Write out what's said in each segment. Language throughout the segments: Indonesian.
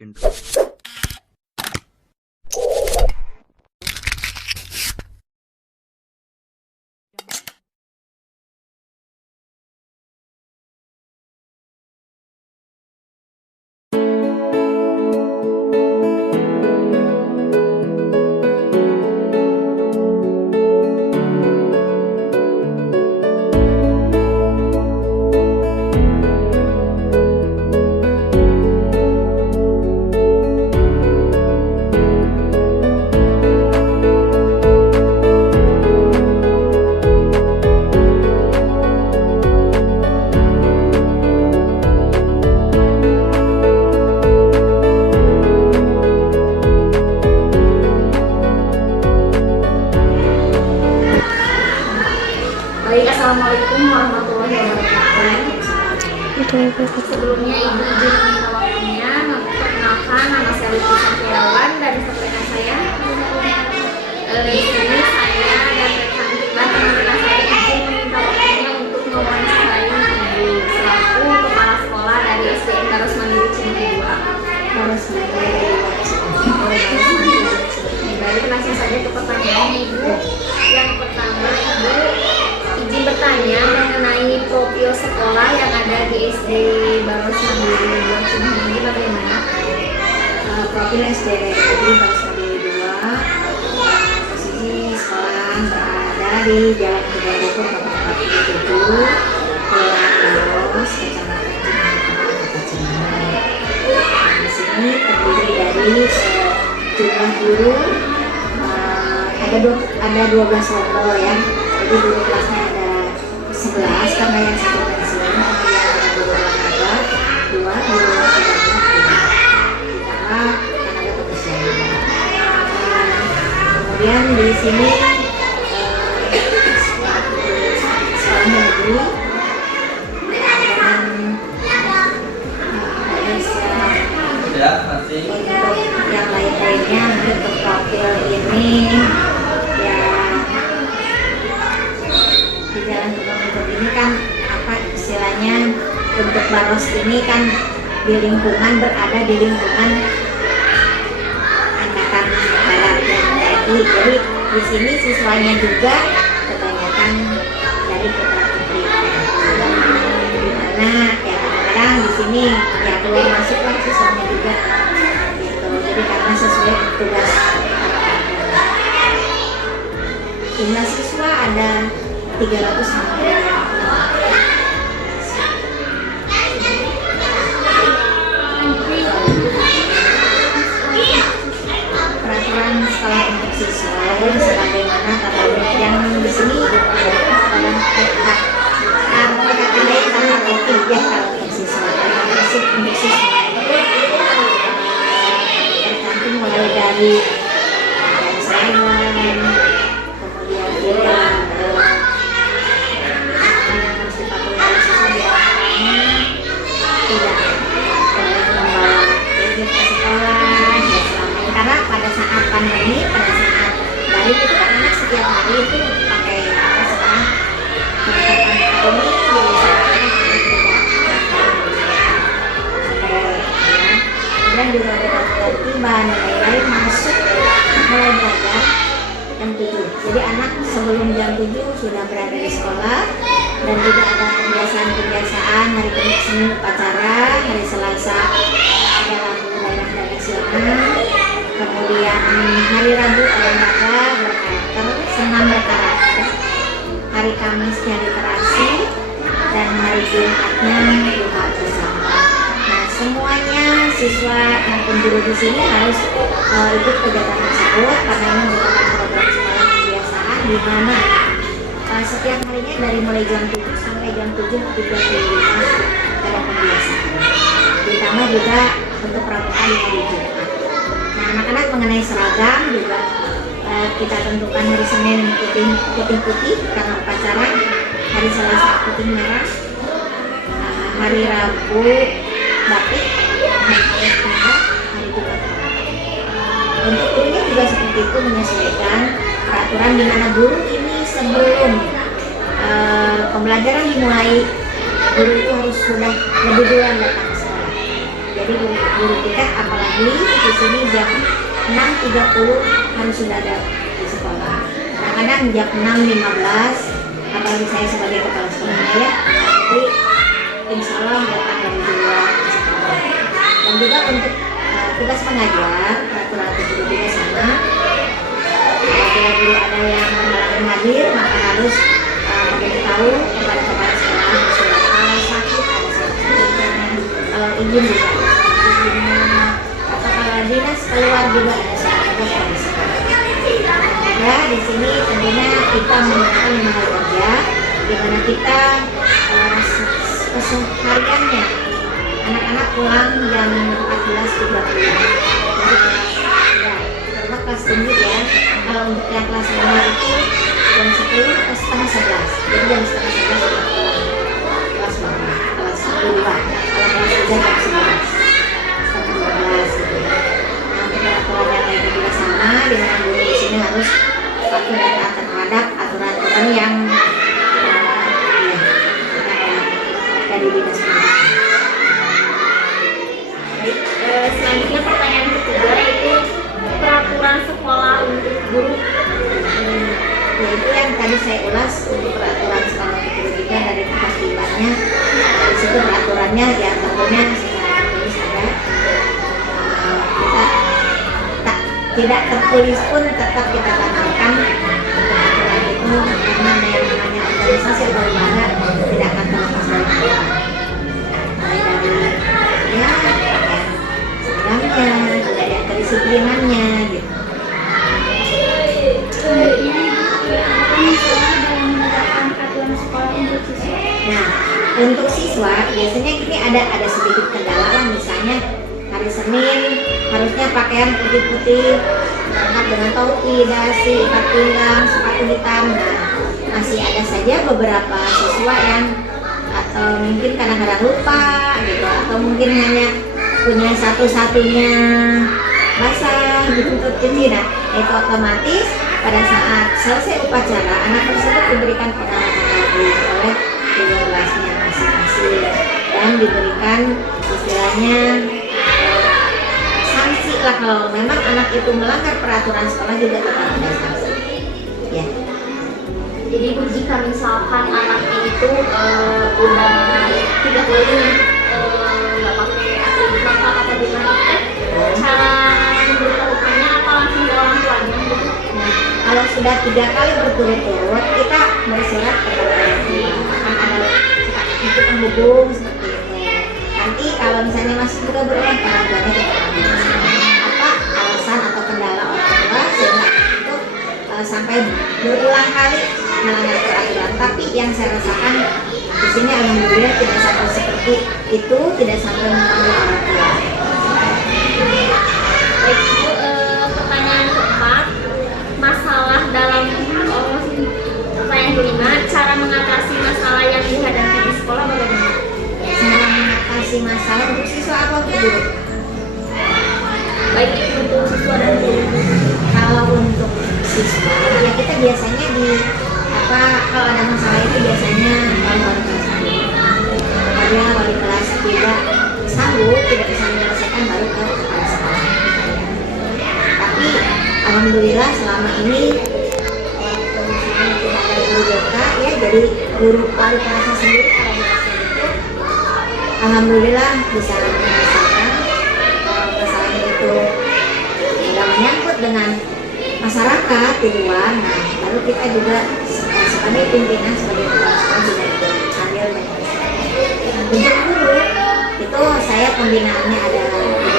Control. Baik, assalamualaikum warahmatullahi wabarakatuh. Sebelumnya ibu izin meminta waktunya memperkenalkan nama saya Lutfi Santiawan dari sekolah saya. Di sini saya dan rekan teman-teman saya izin meminta waktunya untuk mewawancarai ibu selaku kepala sekolah dari SDN Baros Mandiri Cimahi 2. Baros Mandiri. Baik, langsung saja ke pertanyaan ibu. Yang pertama, ibu izin bertanya mengenai profil sekolah yang ada di SD Baros Mandiri 2 Cimahi ini bagaimana? Profil SD Negeri Baros Mandiri 2, posisi sekolah berada di Jalan Kedai Bogor, Kabupaten 7, Kelurahan Baros, Kecamatan Cimahi. Di sini terdiri dari jumlah guru ada 12 level ya. Jadi guru kelasnya ada 11 karena yang satu pensiun, kemudian ada guru olahraga 2, guru olahraga 3, ditambah tenaga kebersihan. Kemudian di sini sekolah negeri dan untuk yang lain-lainnya untuk profil ini ya di Jalan Kebun ini kan apa istilahnya, untuk Baros ini kan di lingkungan, berada di lingkungan Angkatan Darat dan TNI. Jadi di sini siswanya juga kebanyakan dari putra-putri. Dimana ya kadang-kadang di sini ya keluar masuk lah siswanya juga gitu. Jadi karena sesuai tugas. Jumlah siswa ada 300. Peraturan sekolah untuk siswa sebagaimana kata yang di sini dalam perkataan dari tanggal 3 kalau untuk siswa dan masuk untuk siswa tercantum mulai dari kemudian juga tidak boleh membawa gadget ke sekolah ya selama ini, karena pada saat pandemi, pada saat daring itu kan anak setiap hari itu pakai apa sekarang pendekatan pandemi kemudian juga ada tertiban dan lain-lain masuk mulai belajar jam 7. Jadi anak sebelum jam 7 sudah berada di sekolah, dan juga ada kebiasaan-kebiasaan hari Kamis Senin upacara, hari Selasa ada lagu daerah dan nasional, kemudian hari Rabu olahraga berkarakter, senam berkarakter, hari Kamisnya literasi, dan hari Jumatnya doa bersama. Nah semuanya siswa maupun guru di sini harus ikut kegiatan tersebut karena ini merupakan program sekolah kebiasaan di mana setiap harinya dari mulai jam 7 sampai jam 7.35 ada pembiasaan. Ditambah juga untuk pramuka di hari Jumat. Nah anak-anak mengenai seragam juga kita tentukan hari Senin putih karena upacara, hari Selasa putih merah, hari Rabu batik, hari Kamis merah, hari Jumat. Untuk gurunya juga seperti itu, menyesuaikan peraturan di mana guru ini sebelum pembelajaran dimulai, guru itu harus sudah lebih duluan datang ke sekolah. Jadi guru guru kita, apalagi di sini jam 6.30 harus sudah ada di sekolah. Kadang-kadang jam 6.15, apalagi saya sebagai kepala sekolahnya ya, jadi insya Allah datang dari luar di sekolah. Dan juga untuk tugas pengajar, peraturan guru juga sama. Apabila guru ada yang menghalangi hadir, maka harus memberitahu kepada kepala sekolah surat kalau sakit, ada surat sakitnya, kalau izin juga ada surat izinnya, atau kalau dinas keluar juga ada surat keluar dari sekolah. Ya, di sini tentunya kita menggunakan 5 hari kerja, di mana kita kesehariannya anak-anak pulang jam 14.30. Karena kelas tinggi ya, kalau untuk yang kelas rendah itu jam 10 ke setengah 11, jadi jam setengah 11 sudah pulang. Kelas bawah, kelas 2, kalau kelas 3 jam 11 setengah 12 gitu. Nah, untuk peraturan yang lain juga sama, di mana guru di sini harus patuh dan taat terhadap aturan-aturan yang dari dinas pendidikan. Selanjutnya pertanyaan ketiga yaitu peraturan sekolah untuk guru. Yaitu yang tadi saya ulas untuk peraturan sekolah untuk guru juga dari ketertibannya. Di situ peraturannya ya tentunya secara tertulis ada. Kita tidak tertulis pun tetap kita tanamkan peraturan itu, karena yang namanya organisasi atau lembaga tidak akan terlepas dari aturan. Mulai dari ya seragamnya, kemudian kedisiplinannya gitu. Nah, untuk siswa biasanya ini ada sedikit kendala lah, misalnya hari Senin harusnya pakaian putih-putih lengkap dengan topi, dasi, ikat pinggang, sepatu hitam. Nah, masih ada saja beberapa siswa yang atau mungkin kadang-kadang lupa gitu, atau mungkin hanya punya satu-satunya basah gitu untuk cuci. Nah, itu otomatis pada saat selesai upacara anak tersebut diberikan pengalaman lagi oleh guru kelasnya masing-masing dan diberikan istilahnya sanksi lah, kalau memang anak itu melanggar peraturan sekolah juga tetap ada sanksi ya. Jadi jika misalkan anaknya itu udah tidak boleh nggak pakai atribut lengkap atau gimana, cara memberitahukannya apa langsung ke orang tuanya gitu? Nah, kalau sudah 3 kali berturut-turut kita bersurat kepada orang tua, akan ada itu penghubung seperti itu. Nanti kalau misalnya masih juga berulang, orang tuanya kita ambil apa alasan atau kendala orang tua sehingga itu sampai berulang kali melanggar peraturan. Tapi yang saya rasakan di sini alhamdulillah tidak sampai seperti itu, tidak sampai mengganggu orang tua. Baik, itu pertanyaan keempat, masalah dalam pertanyaan kelima, cara mengatasi masalah yang dihadapi di sekolah bagaimana? Cara mengatasi masalah untuk siswa apa guru? Baik itu untuk siswa dan guru. Kalau untuk siswa ya kita biasanya kalau ada masalah itu biasanya kalau wali kelas apabila wali kelas tidak sanggup, tidak bisa menyelesaikan, baru ke kepala sekolah. Tapi alhamdulillah selama ini walaupun tidak ada guru BK ya, jadi guru wali kelasnya sendiri kalau berhasil itu alhamdulillah bisa menyelesaikan. Kalau masalahnya itu sudah menyangkut dengan masyarakat di luar, nah baru kita juga sebagai pimpinan, sebagai kepala sekolah juga ambil dan untuk guru itu saya pembinaannya ada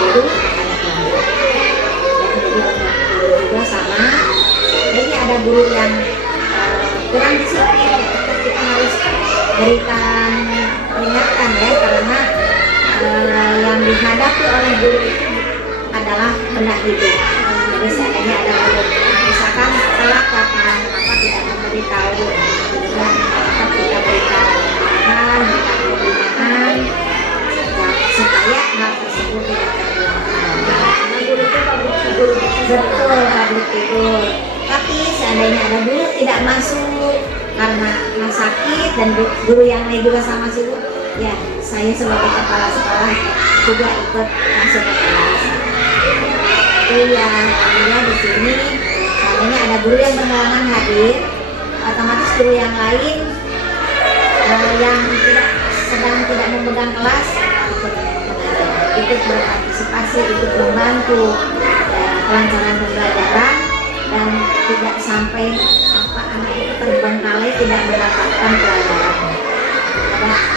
guru, ada kelompok dan jadi banyak guru juga sama. Jadi ada guru yang kurang disiplin, tetap kita harus berikan peringatan ya, karena yang dihadapi oleh guru itu adalah benda hidup. Jadi seandainya ada guru misalkan telat datang, maka tidak memberitahu, maka kita berikan arahan, berikan pembinaan supaya hal tersebut tidak terulang kembali. Karena guru itu public figure. Betul, public figure. Tapi seandainya ada guru tidak masuk karena sakit dan guru yang lain juga sama sibuk, ya saya sebagai kepala sekolah juga ikut masuk ke kelas. Itu yang artinya di sini seandainya ada guru yang berhalangan hadir, otomatis guru yang lain yang tidak memegang kelas ikut berpartisipasi, ikut membantu kelancaran pembelajaran dan tidak sampai anak itu terbengkalai tidak mendapatkan pelajaran.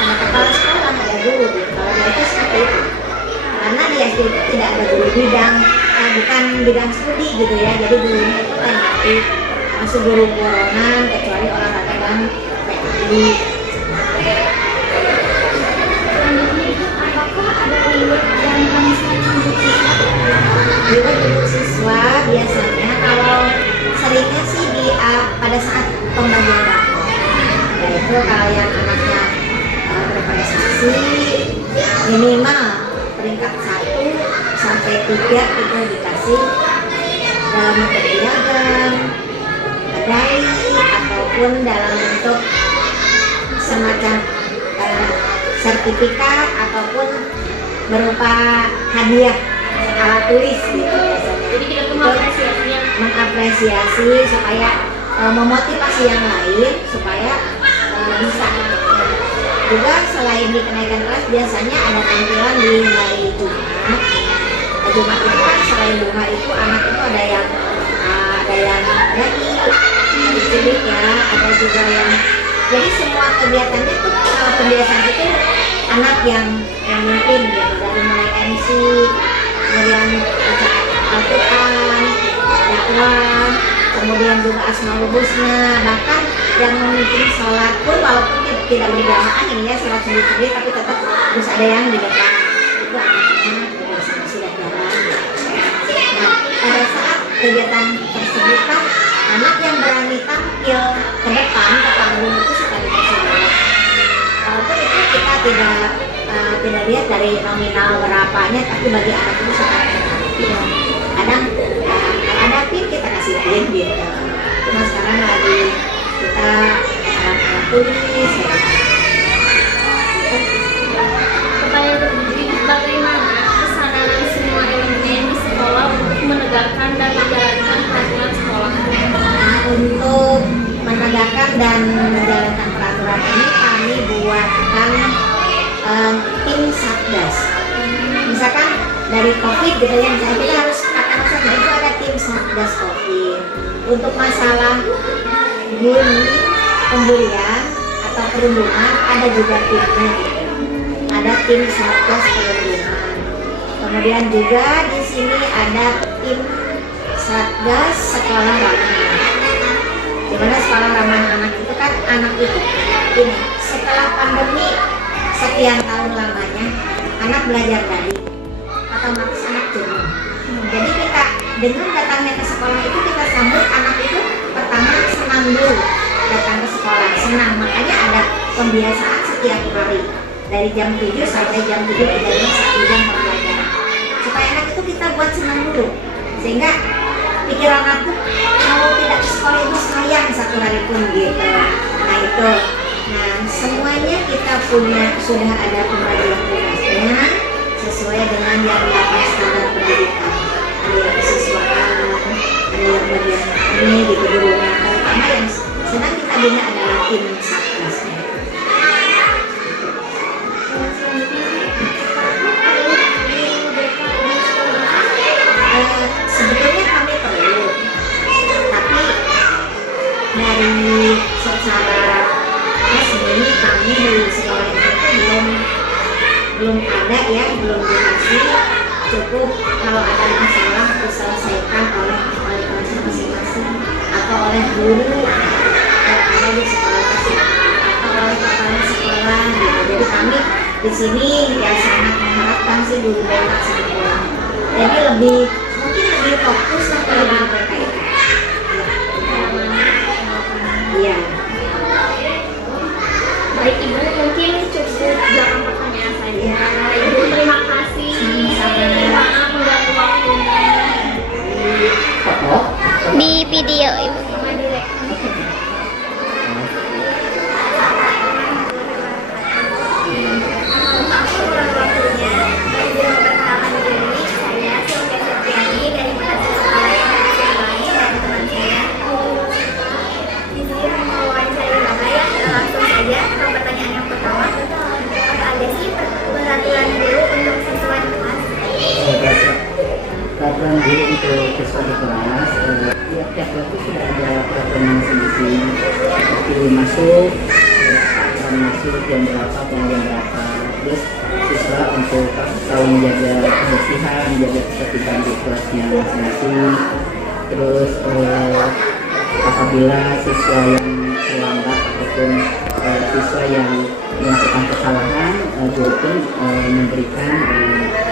Ada kepala sekolah, ada guru gitu. Kalau dia itu seperti itu, karena di SD itu tidak ada guru bidang, bukan bidang studi gitu ya. Jadi gurunya itu lain arti, masuk guru borongan kecuali olahraga dan PAI. Apakah ada reward dan rangsangan untuk siswa? Reward untuk siswa biasanya kalau seringnya sih pada saat pembagian rapor, yaitu kalau yang anaknya berprestasi minimal peringkat 1 sampai 3 itu dikasih dalam bentuk piagam, medali ataupun dalam bentuk semacam sertifikat ataupun berupa hadiah alat tulis gitu biasanya. Jadi kita tuh mengapresiasi supaya memotivasi yang lain supaya bisa. Juga selain di kenaikan kelas biasanya ada tampilan di hari Jumat. Jumat itu kan selain bunga itu anak itu ada yang cilik ya, ada juga yang jadi semua kegiatannya tuh kalau kebiasaan itu anak yang memimpin gitu, dari mulai MC, kemudian Al-Quran, dakwah, kemudian juga Asmaul Husna, bahkan yang memimpin sholat pun walaupun tidak berjamaah ini ya, sholat sendiri-sendiri tapi tetap harus ada yang di depan. Itu anak-anak biasanya sudah jalan. Nah, pada saat kegiatan tersebut kan anak yang berani tampil ke depan ke panggung itu suka dikasih banyak. Walaupun itu kita tidak lihat dari nominal berapanya, tapi bagi anak itu suka tampil. Kadang ada pin kita kasih pin gitu. Cuma sekarang lagi kita alat tulis. Bagaimana kesadaran semua elemen di sekolah untuk menegakkan dan menjalankan peraturan sekolah? Untuk menegakkan dan menjalankan peraturan ini kami buatkan tim satgas. Misalkan dari COVID gitu ya, misalnya kita harus katakan saja itu ada tim satgas COVID. Untuk masalah bullying, pembulian atau perundungan ada juga timnya gitu. Ada tim satgas perundungan. Kemudian juga di sini ada tim satgas sekolah ramah anak. Dimana sekolah ramah anak itu kan anak itu ini setelah pandemi sekian tahun lamanya anak belajar dari otomatis anak jenuh. Jadi kita dengan datangnya ke sekolah itu kita sambut anak itu pertama senang dulu datang ke sekolah, senang, makanya ada pembiasaan setiap hari dari jam 7 sampai jam 7 1 jam pembelajaran supaya anak itu kita buat senang dulu sehingga pikiran aku kalau tidak ke sekolah itu sayang satu hari pun gitu. Nah itu, nah semuanya kita sudah ada pembagian tugasnya sesuai dengan yang dapat standar pendidikan. Ada yang kesiswaan, ada yang bagian ini gitu gurunya. Terutama yang sedang kita bina adalah tim satgasnya. Sebetulnya kami perlu, tapi dari secara resmi kami di sekolah itu belum ada ya, belum dikasih. Cukup kalau ada masalah diselesaikan oleh kelas masing-masing atau oleh guru yang ada di sekolah tersebut atau oleh kepala sekolah gitu. Jadi kami di sini ya sangat mengharapkan sih guru BK sebetulnya. Jadi mungkin lebih fokus lah kalau di BK itu. Iya. Baik Ibu, mungkin cukup 8 pertanyaan saja. Ibu terima kasih. Maaf mengganggu waktunya. Di video Ibu. Sama direktur. Oke. peraturan guru untuk siswa di kelas, tiap kelas itu sudah ada peraturan masing-masing, seperti masuk, jam berapa, jam berapa. Terus siswa untuk selalu menjaga kebersihan, menjaga ketertiban di kelasnya masing-masing. Terus apabila siswa yang terlambat ataupun siswa yang melakukan kesalahan, guru pun memberikan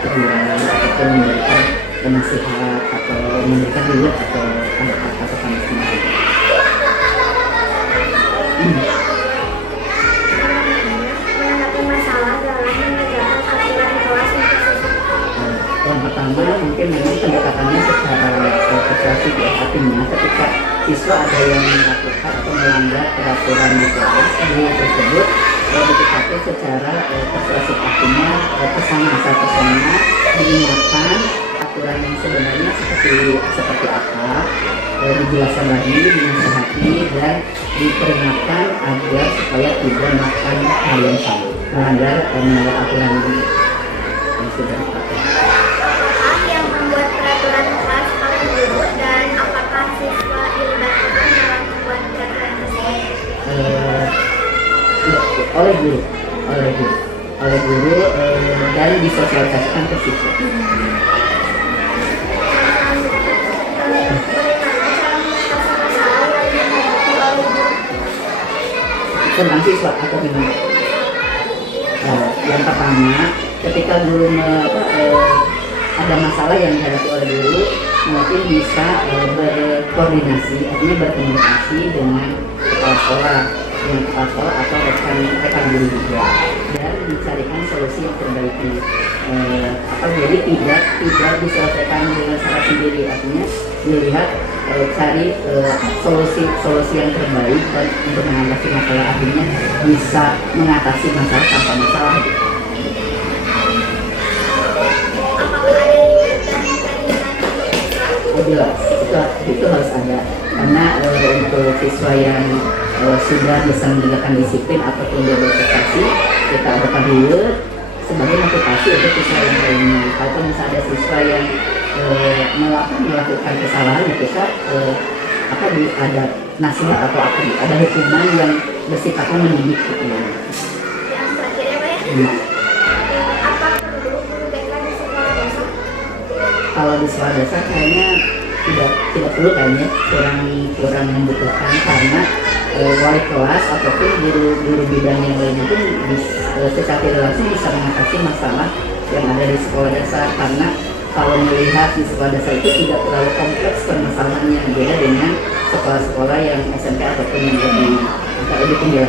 teguran ataupun memberikan nasihat atau memberikan dulu atau kata-kata sanksi. Menanggapi masalah dalam menegakkan aturan kelas untuk siswa. Yang pertama mungkin memang pendekatannya secara persuasif ya, artinya ketika siswa ada yang melakukan atau melanggar peraturan di kelas guru tersebut didekati secara persuasif, artinya pesona diingatkan aturan yang sebenarnya seperti apa, dijelaskan lagi, dinasihati dan diperingatkan agar supaya tidak melakukan hal yang sama, melanggar aturan yang sudah ditetapkan. Apakah yang membuat peraturan kelas oleh guru dan apakah siswa dilibatkan dalam membuat peraturan tersebut? Oleh guru dan disosialisasikan ke siswa. Tentang siswa atau gimana? Yang pertama, ketika guru ada masalah yang dihadapi oleh guru, mungkin bisa berkoordinasi, artinya berkomunikasi dengan kepala sekolah atau rekan guru juga, dan dicarikan solusi yang terbaik. Jadi tidak diselesaikan dengan cara sendiri, artinya dilihat cari solusi yang terbaik untuk mengatasi masalah, artinya bisa mengatasi masalah tanpa masalah. Jelas, itu harus ada, karena untuk siswa yang sudah bisa menegakkan disiplin ataupun dia berprestasi, kita adakan dulu sebagai motivasi untuk siswa yang lainnya. Kalau misalnya ada siswa yang melakukan kesalahan, ya kita ada nasihat atau ada hukuman yang bersifatnya mendidik gitu. Yang terakhir ya Pak ya? Apa perlu guru BK di sekolah dasar? Kalau di sekolah dasar kayaknya tidak perlu, kayaknya kurang membutuhkan, karena wali kelas ataupun guru bidang yang lain itu secara langsung bisa mengatasi masalah yang ada di sekolah dasar, karena kalau melihat di sekolah dasar itu tidak terlalu kompleks permasalahannya, beda dengan sekolah-sekolah yang SMP ataupun yang lebih tinggi.